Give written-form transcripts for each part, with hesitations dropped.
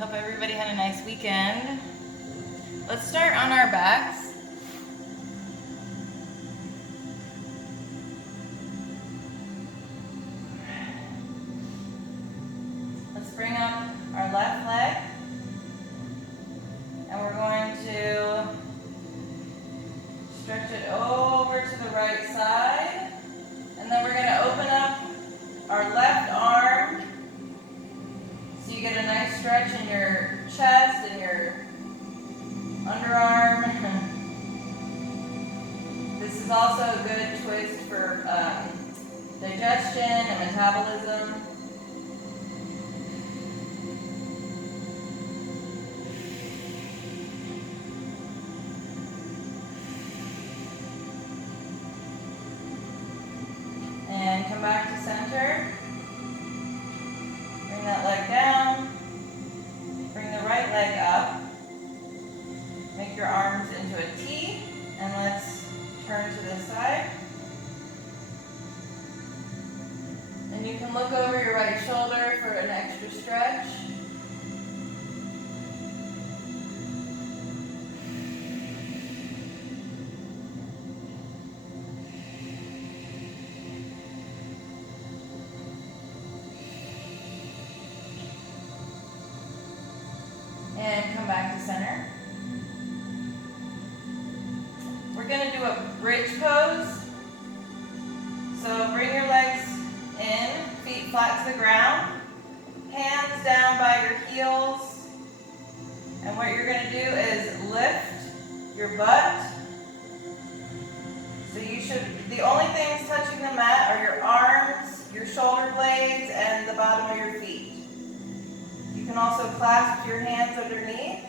Hope everybody had a nice weekend. Let's start on our backs. Let's bring up our left leg. And we're going to stretch it over to the right side. And then we're going to open up our left arm so you get a nice stretch in your chest and your underarm. This is also a good twist for digestion and metabolism. And come back to center. Bring that leg down. Bring the right leg up. Make your arms into a T. And let's turn to this side. And you can look over your right shoulder for an extra stretch. And come back to center. We're going to do a bridge pose. So bring your legs in, feet flat to the ground, hands down by your heels. And what you're going to do is lift your butt. So the only things touching the mat are your arms, your shoulder blades, and the bottom of your feet. You can also clasp your hands underneath.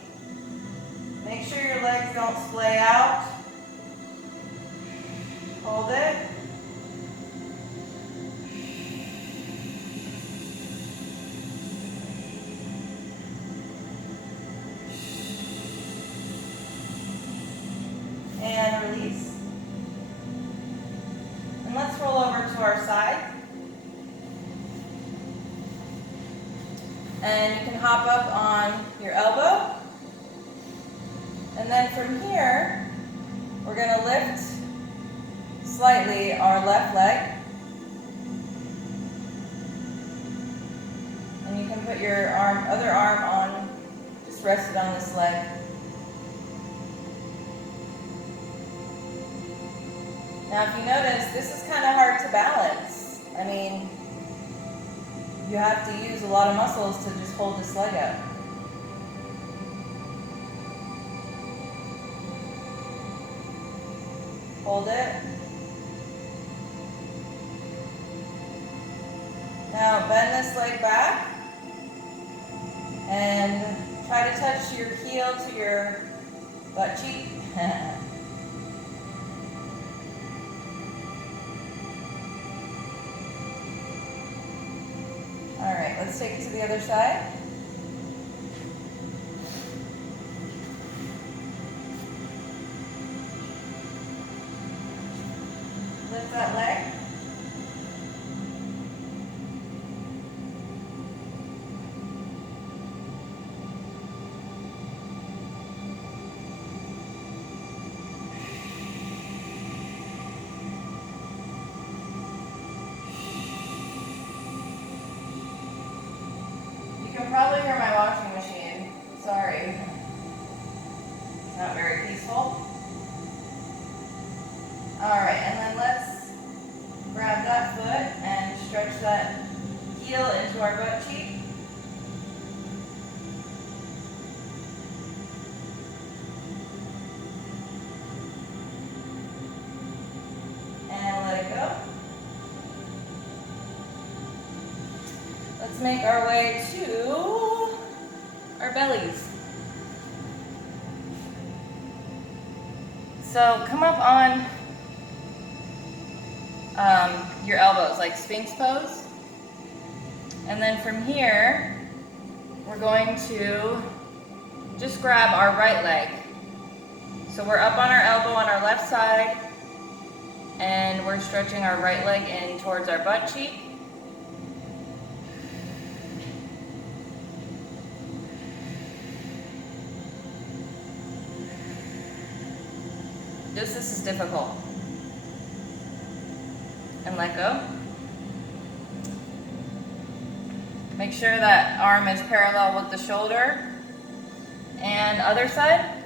Make sure your legs don't splay out. Hold it. And release. And let's roll over to our side. And you can hop up on your elbow. And then from here, we're going to lift slightly our left leg. And you can put your other arm on, just rest it on this leg. Now if you notice, this is kind of hard to balance. I mean, you have to use a lot of muscles to just hold this leg up. Hold it. Now bend this leg back and try to touch your heel to your butt cheek. All right, let's take it to the other side. Lift that leg. You can probably hear my washing machine. Sorry. It's not very peaceful. Alright, and then let's grab that foot and stretch that heel into our butt cheek. And let it go. Let's make our way to our bellies. So come up on your elbows, like Sphinx pose. And then from here, we're going to just grab our right leg. So we're up on our elbow on our left side, and we're stretching our right leg in towards our butt cheek. Just this is difficult. And let go. Make sure that arm is parallel with the shoulder. And other side.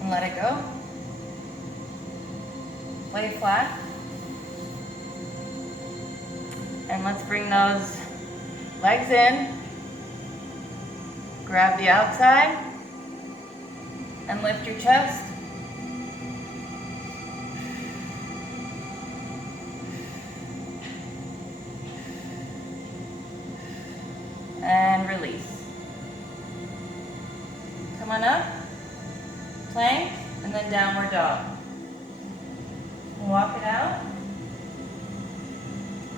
And let it go. Lay flat. And let's bring those legs in. Grab the outside and lift your chest. And release. Come on up. Plank and then downward dog. Walk it out.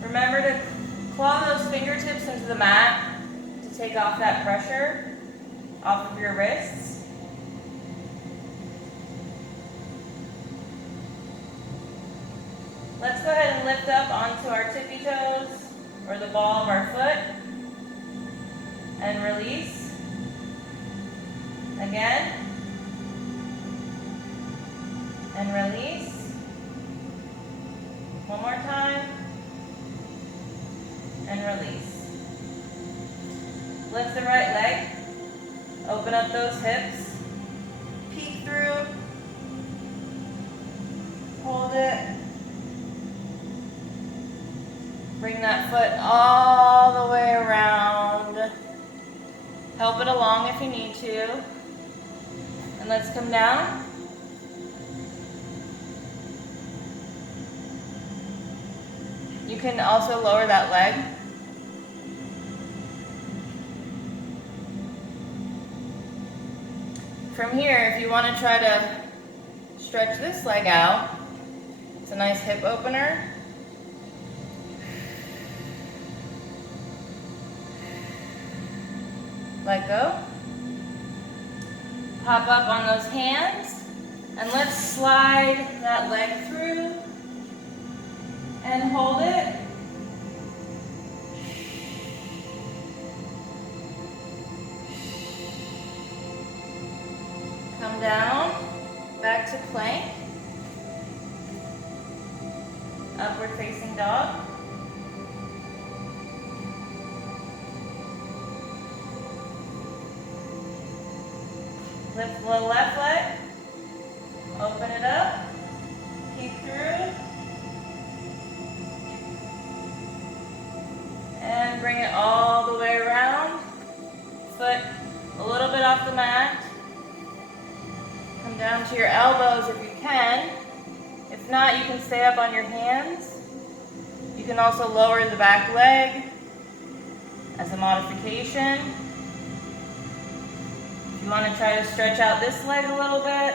Remember to claw those fingertips into the mat to take off that pressure off of your wrists. Let's go ahead and lift up onto our tippy toes or the ball of our foot and release. Again. And release. One more time. And release. Lift the right leg. Open up those hips. Peek through. Hold it. Bring that foot all the way around. Help it along if you need to. And let's come down. You can also lower that leg. From here, if you want to try to stretch this leg out, it's a nice hip opener. Let go. Pop up on those hands, and let's slide that leg through and hold it. Come down, back to plank. Upward facing dog. Lift the left leg, open it up, peek through, and bring it all the way around. Foot a little bit off the mat. Come down to your elbows if you can. If not, you can stay up on your hands. You can also lower the back leg as a modification. You want to try to stretch out this leg a little bit.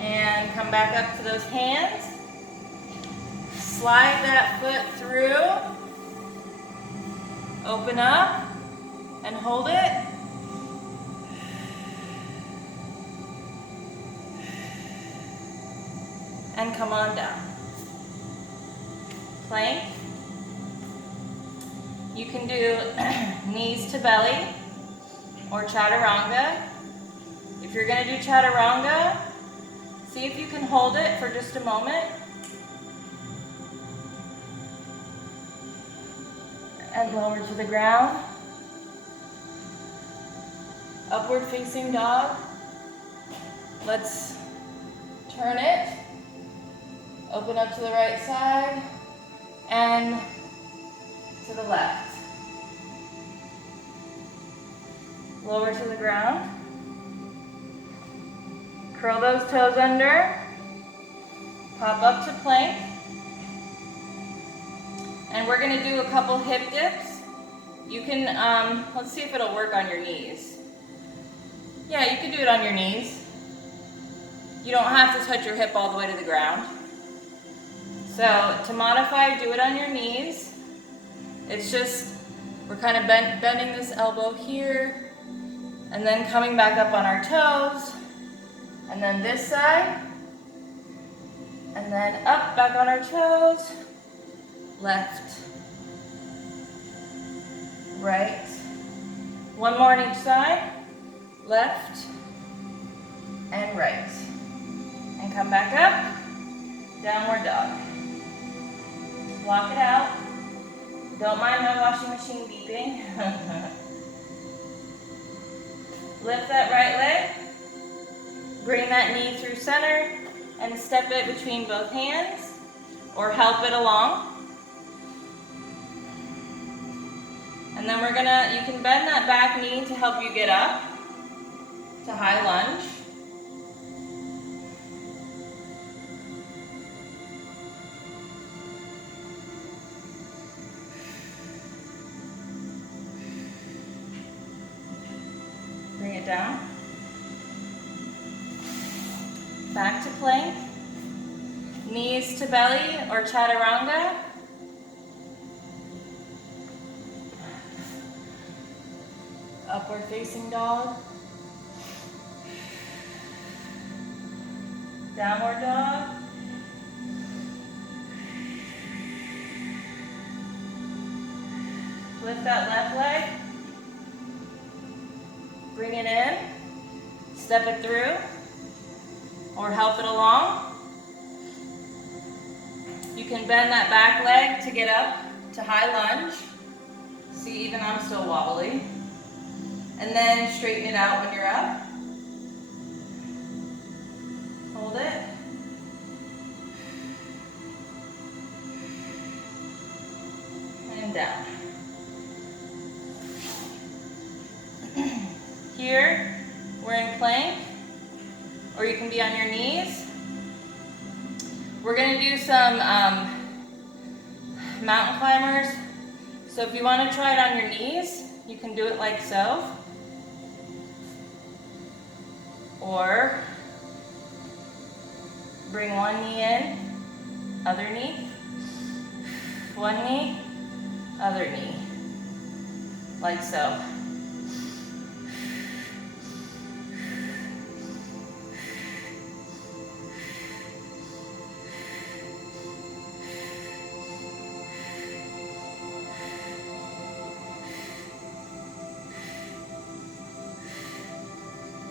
And come back up to those hands. Slide that foot through. Open up and hold it. And come on down. Plank. You can do knees to belly or chaturanga. If you're going to do chaturanga, see if you can hold it for just a moment. And lower to the ground. Upward facing dog. Let's turn it. Open up to the right side. And to the left. Lower to the ground. Curl those toes under. Pop up to plank. And we're going to do a couple hip dips. You can, let's see if it'll work on your knees. Yeah, you can do it on your knees. You don't have to touch your hip all the way to the ground. So to modify, do it on your knees. It's just, we're kind of bending this elbow here, and then coming back up on our toes, and then this side, and then up, back on our toes, left, right. One more on each side, left, and right. And come back up, downward dog. Block it out. Don't mind my washing machine beeping. Lift that right leg. Bring that knee through center and step it between both hands or help it along. And then you can bend that back knee to help you get up to high lunge. Bring it down. Back to plank. Knees to belly or chaturanga. Upward facing dog. Downward dog. Lift that left leg. Bring it in. Step it through or help it along. You can bend that back leg to get up to high lunge. See, even I'm still wobbly. And then straighten it out when you're up. Hold it. And down. Here, we're in plank, or you can be on your knees. We're going to do some mountain climbers. So if you want to try it on your knees, you can do it like so. Or bring one knee in, other knee, one knee, other knee, like so.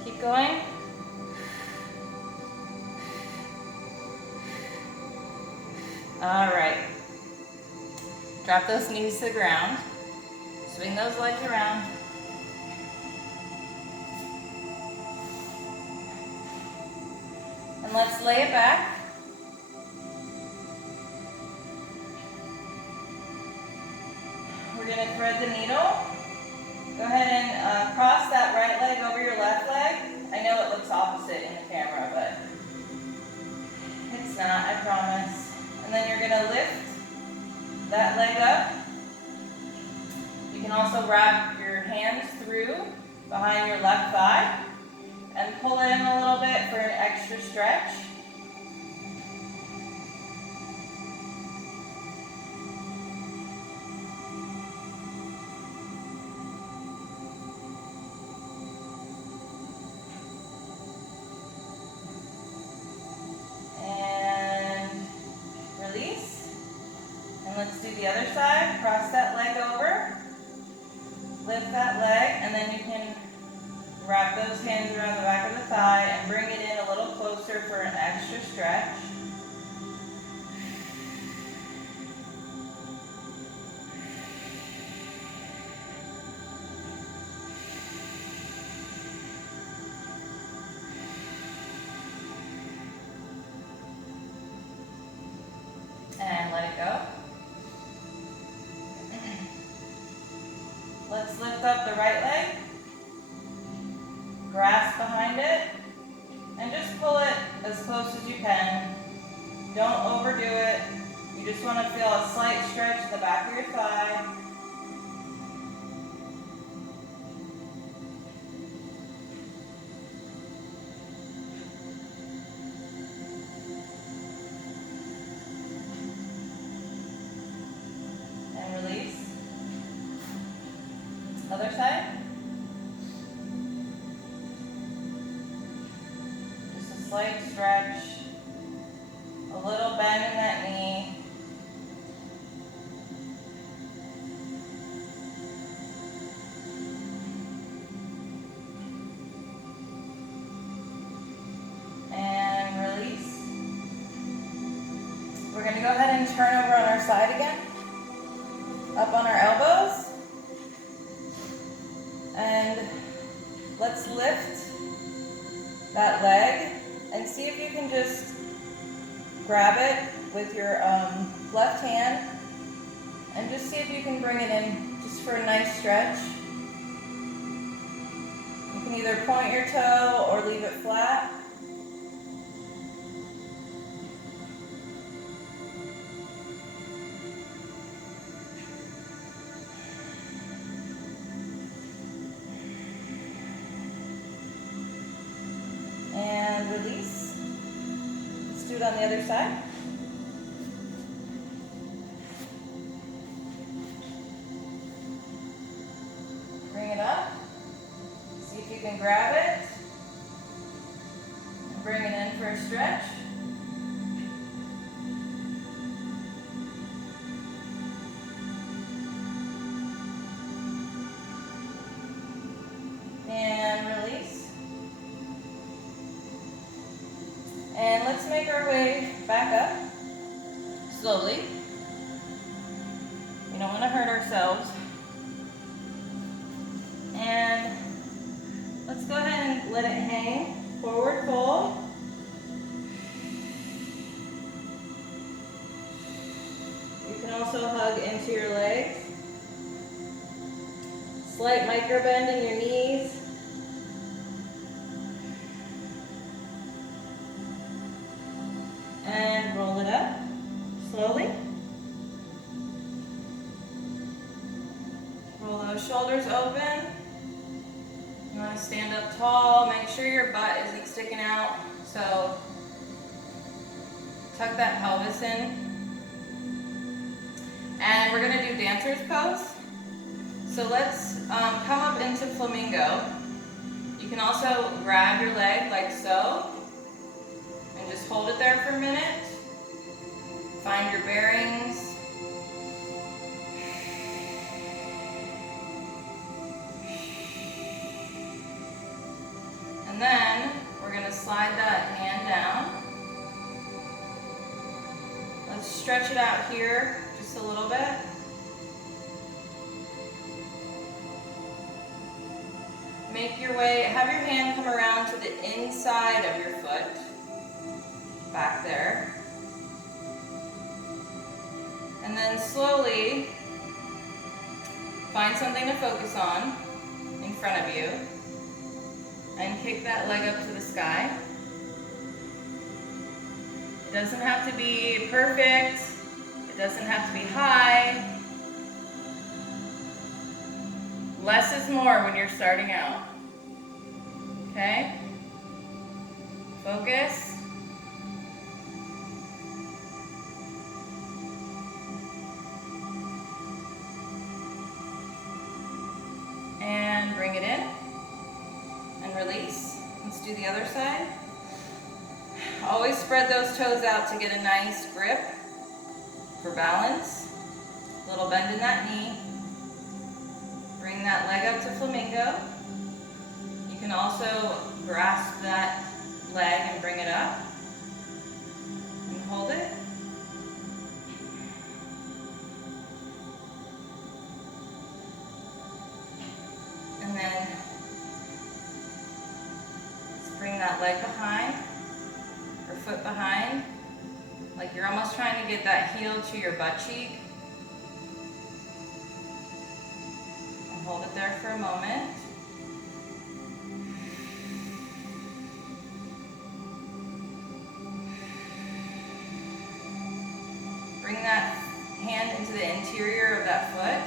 Keep going. All right. Drop those knees to the ground. Swing those legs around. And let's lay it back. We're going to thread the needle. Go ahead and cross that right leg over your left leg. I know it looks opposite in the camera, but it's not, I promise. And then you're going to lift that leg up. You can also wrap your hands through behind your left thigh and pull it in a little bit for an extra stretch. Let's do the other side. Cross that leg over. Lift that leg, and then you can wrap those hands around the back of the thigh and bring it in a little closer for an extra stretch. And let it go. Let's lift up the right leg, grasp behind it, and just pull it as close as you can. Don't overdo it. You just want to feel a slight stretch at the back of your thigh. Other side. Just a slight stretch, a little bend in that knee. And release. We're going to go ahead and turn over on our side again, up on our elbows. And let's lift that leg and see if you can just grab it with your left hand and just see if you can bring it in just for a nice stretch. You can either point your toe or leave it flat. And release. Let's do it on the other side. Bring it up. See if you can grab it. And bring it in for a stretch. And release. And let's make our way back up, slowly. We don't want to hurt ourselves. And let's go ahead and let it hang, forward fold. You can also hug into your legs. Slight micro bend in your knees. And roll it up, slowly. Roll those shoulders open. You want to stand up tall. Make sure your butt isn't sticking out. So tuck that pelvis in. And we're going to do dancer's pose. So let's come up into flamingo. You can also grab your leg like so. And just hold it there for a minute. Find your bearings. And then we're going to slide that hand down. Let's stretch it out here just a little bit. Make your way, have your hand come around to the inside of your foot. Back there. And then slowly find something to focus on in front of you and kick that leg up to the sky. It doesn't have to be perfect. It doesn't have to be high. Less is more when you're starting out. Okay? Focus. And bring it in and release. Let's do the other side. Always spread those toes out to get a nice grip for balance. A little bend in that knee. Bring that leg up to flamingo. You can also grasp that leg and bring it up and hold it. And then let's bring that leg behind or foot behind, like you're almost trying to get that heel to your butt cheek. And hold it there for a moment. Bring that hand into the interior of that foot.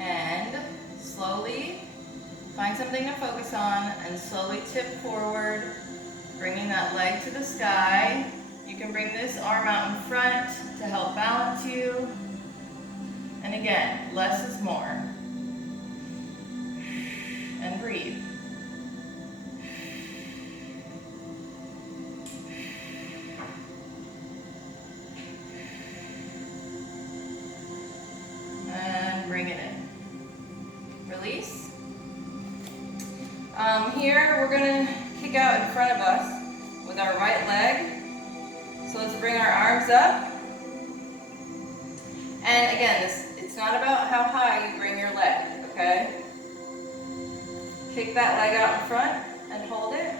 And slowly find something to focus on and slowly tip forward, bringing that leg to the sky. You can bring this arm out in front to help balance you. again, less is more. And breathe. And bring it in. Release. Here we're going to kick out in front of us with our right leg. So let's bring our arms up. And again, it's not about how high you bring your leg, okay? Kick that leg out in front and hold it.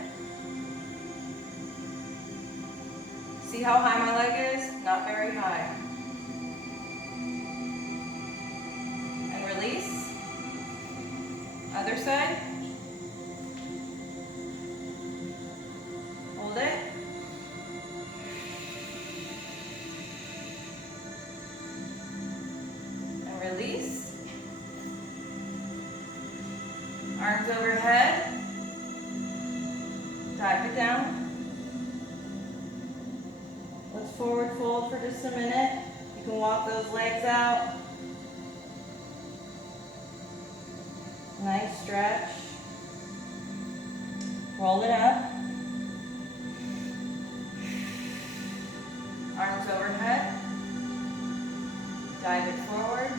See how high my leg is? Not very high. And release. Other side. Hold it. And release. Arms overhead. Dive it down. Let's forward fold for just a minute. You can walk those legs out. Nice stretch. Roll it up. Arms overhead. Dive it forward.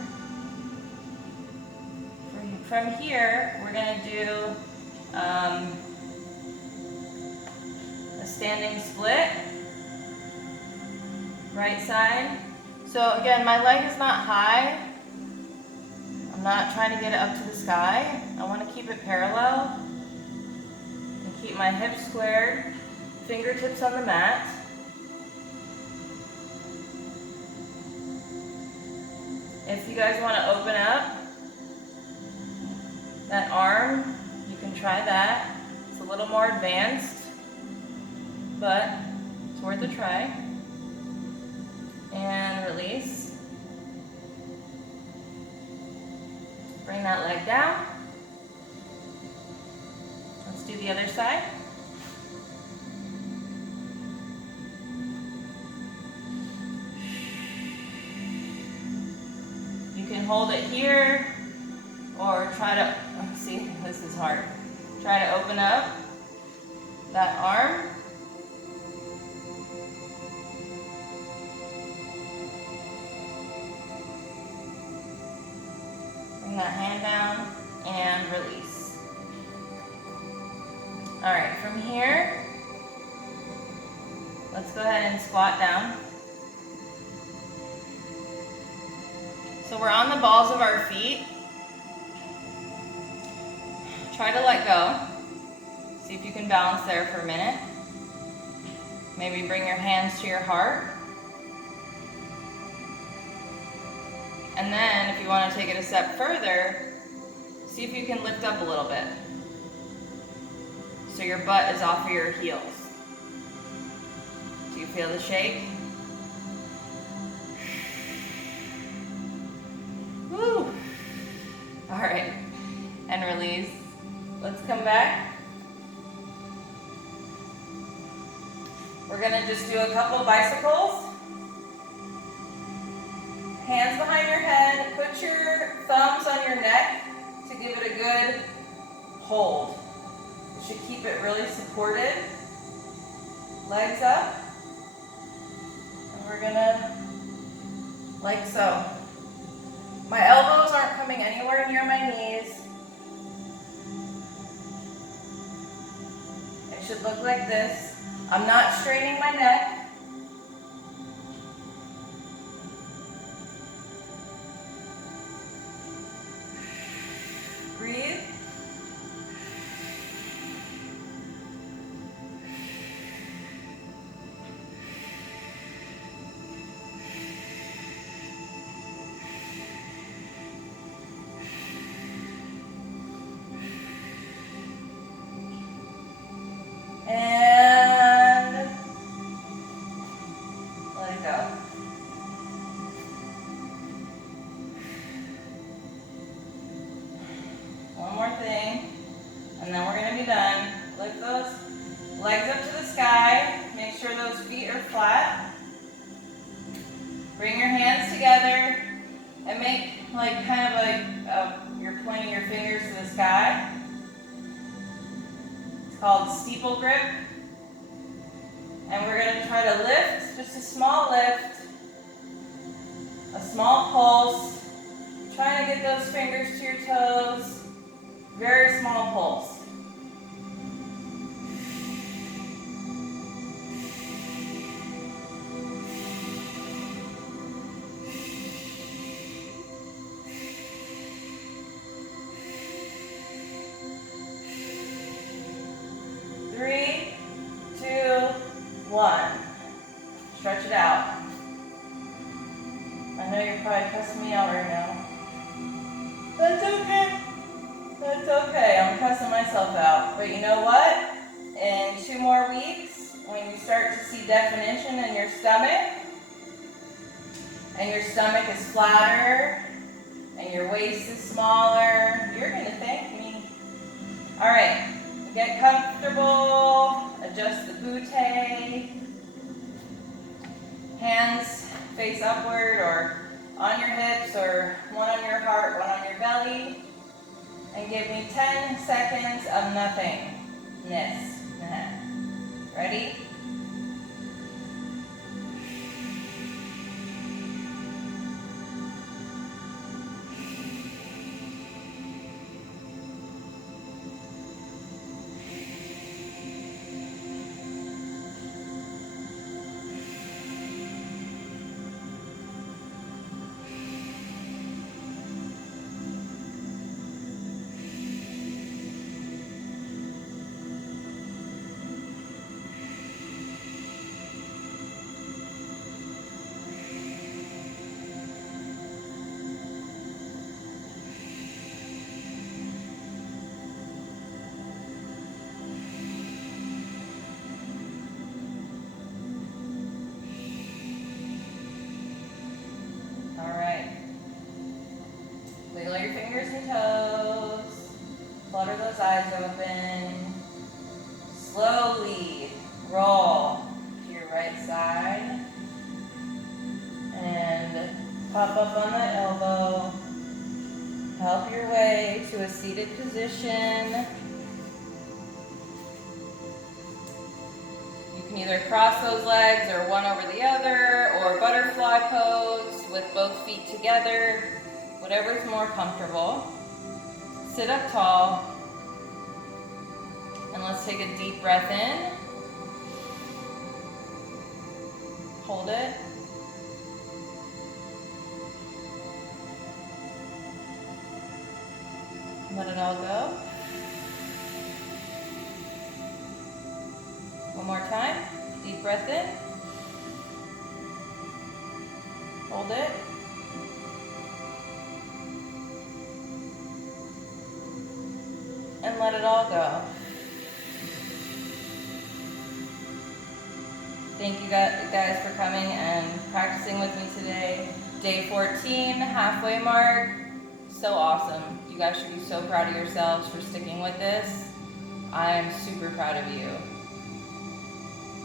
From here, we're going to do a standing split. Right side. So again, my leg is not high. I'm not trying to get it up to the sky. I want to keep it parallel and keep my hips squared, fingertips on the mat. If you guys want to open up that arm, you can try that. It's a little more advanced, but it's worth a try. And release. Bring that leg down. Let's do the other side. You can hold it here or try to, see, this is hard. Try to open up that arm. Bring that hand down and release. All right, from here, let's go ahead and squat down. So we're on the balls of our feet. Try to let go. See if you can balance there for a minute. Maybe bring your hands to your heart. And then if you want to take it a step further, see if you can lift up a little bit. So your butt is off of your heels. Do you feel the shake? Woo! All right, and release. Let's come back. We're gonna just do a couple bicycles. Hands behind your head, put your thumbs on your neck to give it a good hold. You should keep it really supported. Legs up. And we're gonna, like so. My elbows aren't coming anywhere near my knees. It should look like this. I'm not straining my neck. Breathe. And let it go. One more thing, and then we're going to be done. Lift those legs up to the sky. Make sure those feet are flat. Bring your hands together and make like kind of like you're pointing your fingers to the sky. It's called steeple grip. And we're going to try to lift, just a small lift, a small pulse. Trying to get those fingers to your toes. Very small pulse. Three, two, one. Stretch it out. I know you're probably cussing me out right now. That's okay. That's okay. I'm cussing myself out. But you know what? In 2 more weeks, when you start to see definition in your stomach, and your stomach is flatter, and your waist is smaller, you're going to thank me. All right. Get comfortable. Adjust the bootay. Hands face upward or on your hips, or one on your heart, one on your belly. And give me 10 seconds of nothingness. Ready? Wiggle your fingers and toes. Flutter those eyes open. Slowly roll to your right side. And pop up on the elbow. Help your way to a seated position. You can either cross those legs or one over the other, or butterfly pose with both feet together. Whatever is more comfortable. Sit up tall. And let's take a deep breath in. Hold it. Let it all go. One more time. Deep breath in. Hold it. And let it all go. Thank you guys for coming and practicing with me today. Day 14, halfway mark. So awesome. You guys should be so proud of yourselves for sticking with this. I am super proud of you.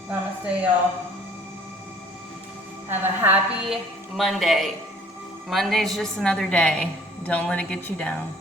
Namaste, y'all. Have a happy Monday. Monday's just another day. Don't let it get you down.